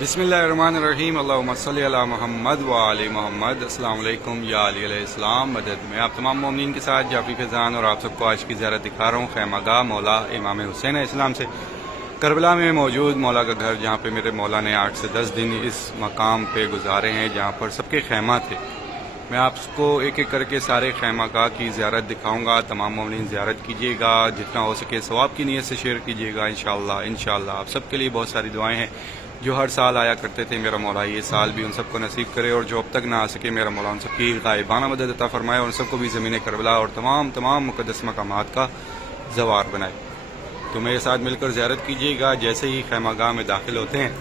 بسم اللہ الرحمن الرحیم اللہم صلی علی محمد و آل محمد۔ السلام علیکم یا علی علیہ السلام مدد۔ میں آپ تمام مومنین کے ساتھ جعفری فیضان اور آپ سب کو آج کی زیارت دکھا رہا ہوں خیمہ گاہ مولا امام حسین علیہ السلام سے کربلا میں موجود مولا کا گھر، جہاں پہ میرے مولا نے 8 سے 10 دن اس مقام پہ گزارے ہیں، جہاں پر سب کے خیمہ تھے۔ میں آپ کو ایک ایک کر کے سارے خیمہ گاہ کی زیارت دکھاؤں گا۔ تمام مومنین زیارت کیجیے گا، جتنا ہو سکے ثواب کی نیت سے شیئر کیجیے گا انشاءاللہ۔ آپ سب کے لیے بہت ساری دعائیں ہیں، جو ہر سال آیا کرتے تھے میرا مولا یہ سال بھی ان سب کو نصیب کرے، اور جو اب تک نہ آ سکے میرا مولا ان سب کی غائبانہ مدد عطا فرمائے، اور ان سب کو بھی زمین کربلا اور تمام مقدس مقامات کا زوار بنائے۔ تو میرے ساتھ مل کر زیارت کیجیے گا۔ جیسے ہی خیمہ گاہ میں داخل ہوتے ہیں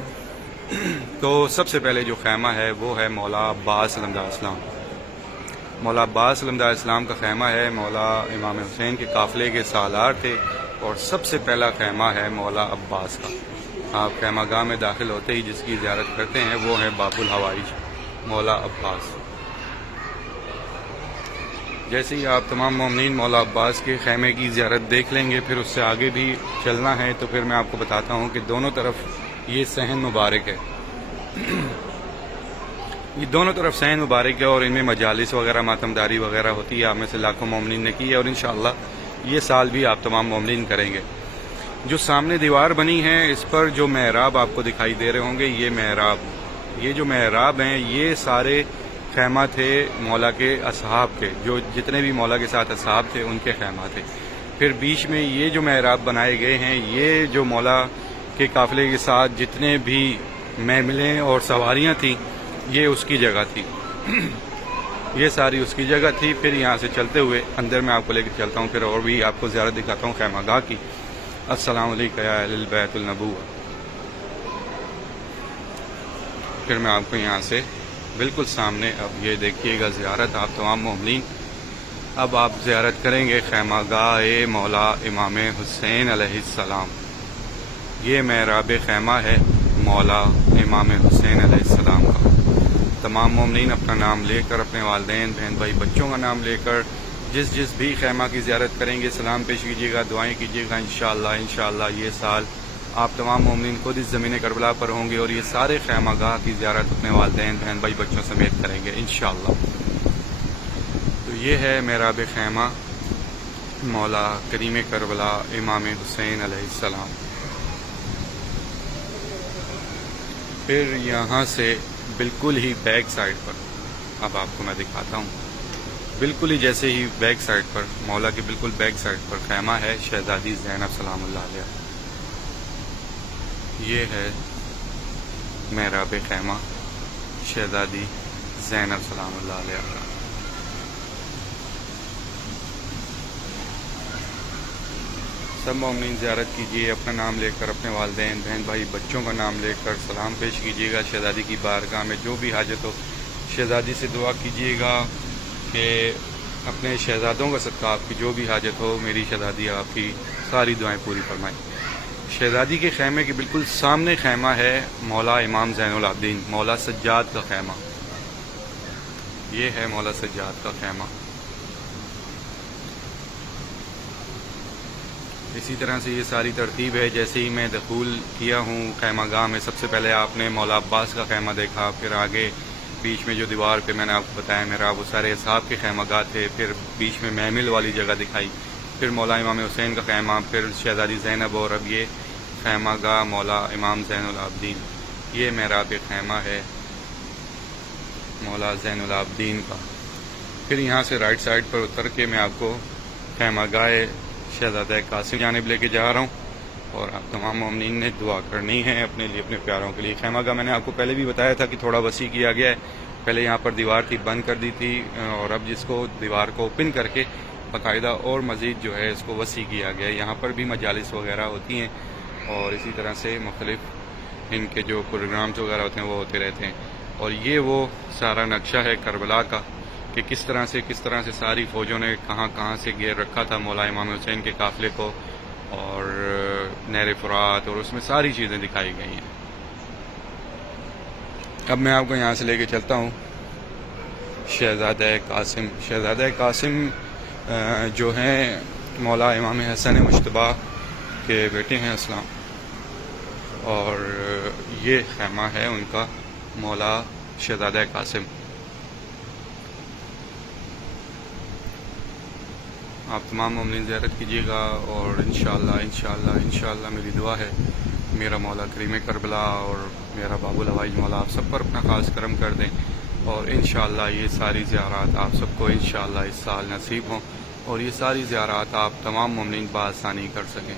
تو سب سے پہلے جو خیمہ ہے وہ ہے مولا عباس علیہ السلام۔ مولا عباس علیہ السلام کا خیمہ ہے۔ مولا امام حسین کے قافلے کے سالار تھے، اور سب سے پہلا خیمہ ہے مولا عباس کا۔ آپ خیمہ گاہ میں داخل ہوتے ہی جس کی زیارت کرتے ہیں وہ ہے باب الحوائج مولا عباس۔ جیسے ہی آپ تمام مومنین مولا عباس کے خیمے کی زیارت دیکھ لیں گے، پھر اس سے آگے بھی چلنا ہے، تو پھر میں آپ کو بتاتا ہوں کہ دونوں طرف یہ صحن مبارک ہے، یہ دونوں طرف صحن مبارک ہے، اور ان میں مجالس وغیرہ ماتمداری وغیرہ ہوتی ہے۔ آپ میں سے لاکھوں مومنین نے کی ہے، اور انشاءاللہ یہ سال بھی آپ تمام مومنین کریں گے۔ جو سامنے دیوار بنی ہے اس پر جو محراب آپ کو دکھائی دے رہے ہوں گے، یہ جو محراب ہیں یہ سارے خیمہ تھے مولا کے اصحاب کے، جو جتنے بھی مولا کے ساتھ اصحاب تھے ان کے خیمہ تھے۔ پھر بیچ میں یہ جو محراب بنائے گئے ہیں، یہ جو مولا کے قافلے کے ساتھ جتنے بھی محملیں اور سواریاں تھیں، یہ اس کی جگہ تھی، یہ ساری اس کی جگہ تھی۔ پھر یہاں سے چلتے ہوئے اندر میں آپ کو لے کے چلتا ہوں، پھر اور بھی آپ کو زیارت دکھاتا ہوں خیمہ گاہ کی۔ السلام علیکم یا اہل بیت النبوہ۔ پھر میں آپ کو یہاں سے بالکل سامنے اب یہ دیکھیے گا زیارت آپ تمام مومنین۔ اب آپ زیارت کریں گے خیمہ گاہ مولا امام حسین علیہ السلام۔ یہ محراب خیمہ ہے مولا امام حسین علیہ السلام کا۔ تمام مومنین اپنا نام لے کر، اپنے والدین بہن بھائی بچوں کا نام لے کر جس بھی خیمہ کی زیارت کریں گے سلام پیش کیجیے گا، دعائیں کیجیے گا۔ انشاءاللہ یہ سال آپ تمام مومنین خود اس زمین کربلا پر ہوں گے، اور یہ سارے خیمہ گاہ کی زیارت اپنے والدین بہن بھائی بچوں سمیت کریں گے انشاءاللہ۔ تو یہ ہے محراب خیمہ مولا کریم کربلا امام حسین علیہ السلام۔ پھر یہاں سے بالکل ہی بیک سائڈ پر اب آپ کو میں دکھاتا ہوں، بالکل ہی جیسے ہی بیک سائڈ پر مولا کے بالکل بیک سائڈ پر خیمہ ہے شہزادی زینب سلام اللہ علیہ۔ یہ ہے محراب خیمہ شہزادی زینب سلام اللہ علیہ۔ سب مومنین زیارت کیجیے، اپنا نام لے کر، اپنے والدین بہن بھائی بچوں کا نام لے کر سلام پیش کیجیے گا شہزادی کی بارگاہ میں۔ جو بھی حاجت ہو شہزادی سے دعا کیجیے گا کہ اپنے شہزادوں کا صدقہ آپ کی جو بھی حاجت ہو میری شہزادی آپ کی ساری دعائیں پوری فرمائیں۔ شہزادی کے خیمے کے بالکل سامنے خیمہ ہے مولا امام زین العابدین مولا سجاد کا خیمہ۔ یہ ہے مولا سجاد کا خیمہ۔ اسی طرح سے یہ ساری ترتیب ہے۔ جیسے ہی میں دخول کیا ہوں خیمہ گاہ میں، سب سے پہلے آپ نے مولا عباس کا خیمہ دیکھا، پھر آگے بیچ میں جو دیوار پہ میں نے آپ کو بتایا میرا وہ سارے اصحاب کے خیمہ گاہ تھے، پھر بیچ میں محمل والی جگہ دکھائی، پھر مولا امام حسین کا خیمہ، پھر شہزادی زینب، اور اب یہ خیمہ گاہ مولا امام زین العابدین۔ یہ محراب خیمہ ہے مولا زین العابدین کا۔ پھر یہاں سے رائٹ سائڈ پر اتر کے میں آپ کو خیمہ گاہ شہزادہ قاسم جانب لے کے جا رہا ہوں، اور آپ تمام مومنین نے دعا کرنی ہے اپنے لیے، اپنے پیاروں کے لیے۔ خیمہ گاہ میں نے آپ کو پہلے بھی بتایا تھا کہ تھوڑا وسیع کیا گیا ہے، پہلے یہاں پر دیوار تھی بند کر دی تھی، اور اب جس کو دیوار کو اوپن کر کے باقاعدہ اور مزید جو ہے اس کو وسیع کیا گیا ہے۔ یہاں پر بھی مجالس وغیرہ ہوتی ہیں، اور اسی طرح سے مختلف ان کے جو پروگرامز وغیرہ ہوتے ہیں وہ ہوتے رہتے ہیں۔ اور یہ وہ سارا نقشہ ہے کربلا کا کہ کس طرح سے ساری فوجوں نے کہاں سے گھیر رکھا تھا مولا امام حسین کے قافلے کو، اور نہر فرات، اور اس میں ساری چیزیں دکھائی گئی ہیں۔ اب میں آپ کو یہاں سے لے کے چلتا ہوں شہزادہ قاسم جو ہیں مولا امام حسن مجتبیٰ کے بیٹے ہیں اسلام، اور یہ خیمہ ہے ان کا، مولا شہزادہ قاسم۔ آپ تمام مومنین زیارت کیجیے گا، اور انشاءاللہ میری دعا ہے میرا مولا کریم کربلا اور میرا باب الحوائج مولا آپ سب پر اپنا خاص کرم کر دیں، اور انشاءاللہ یہ ساری زیارات آپ سب کو انشاءاللہ اس سال نصیب ہوں، اور یہ ساری زیارات آپ تمام مومنین بآسانی کر سکیں۔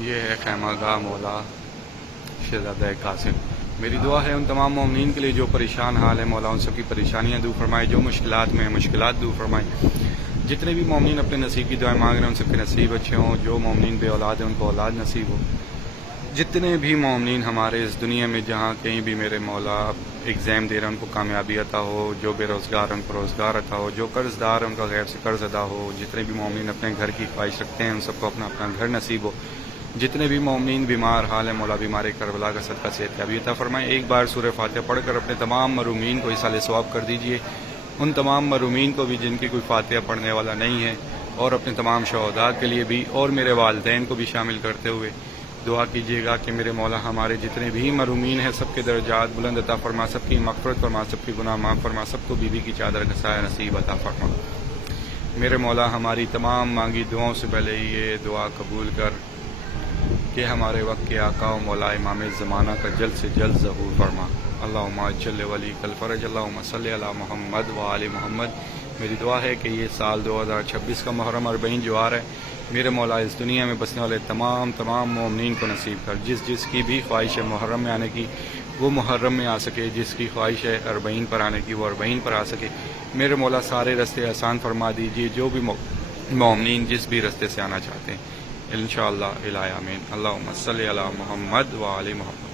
یہ ہے خیمہ گاہ مولا شہزادہ قاسم۔ میری دعا ہے ان تمام مومنین کے لیے جو پریشان حال ہے، مولا ان سب کی پریشانیاں دور فرمائے، جو مشکلات میں ہیں مشکلات دور فرمائے۔ جتنے بھی مومنین اپنے نصیب کی دعائیں مانگ رہے ہیں ان سب کے نصیب اچھے ہوں، جو مومنین بے اولاد ہیں ان کو اولاد نصیب ہو۔ جتنے بھی مومنین ہمارے اس دنیا میں جہاں کہیں بھی میرے مولا ایگزام دے رہے ہیں ان کو کامیابی عطا ہو، جو بے روزگار ہیں ان کو روزگار عطا ہو، جو قرض دار ہیں ان کا غیب سے قرض ادا ہو، جتنے بھی مومنین اپنے گھر کی خواہش رکھتے ہیں ان سب کو اپنا اپنا گھر نصیب ہو۔ جتنے بھی مومنین بیمار حال ہیں مولا بیمار کربلا کا صدقہ صحتیابی عطا فرمائے۔ ایک بار سورہ فاتحہ پڑھ کر اپنے تمام محرومین کو ایصال ثواب کر دیجئے، ان تمام محرومین کو بھی جن کی کوئی فاتحہ پڑھنے والا نہیں ہے، اور اپنے تمام شہداء کے لیے بھی، اور میرے والدین کو بھی شامل کرتے ہوئے دعا کیجیے گا کہ میرے مولا ہمارے جتنے بھی محرومین ہیں سب کے درجات بلند عطا فرما، سب کی مغفرت فرما، سب کی گناہ معاف فرما، سب کو بیوی کی چادر کا سایہ نصیب عطا فرما۔ میرے مولا ہماری تمام مانگی دعاؤں سے پہلے یہ دعا قبول کر کہ ہمارے وقت کے آقا و مولا امام زمانہ کا جلد سے جلد ظہور فرما۔ اللہم اجل ولی کل فرج، اللہم صلی علی محمد و آل محمد۔ میری دعا ہے کہ یہ سال 2026 کا محرم 40 جو آ رہا ہے میرے مولا اس دنیا میں بسنے والے تمام مومنین کو نصیب کر۔ جس کی بھی خواہش ہے محرم میں آنے کی وہ محرم میں آ سکے، جس کی خواہش ہے 40 پر آنے کی وہ 40 پر آ سکے۔ میرے مولا سارے راستے آسان فرما دیجیے، جو بھی مومنین جس بھی راستے سے آنا چاہتے ہیں انشاءاللہ الہ آمین۔ اللہم صلی علی محمد و آل محمد۔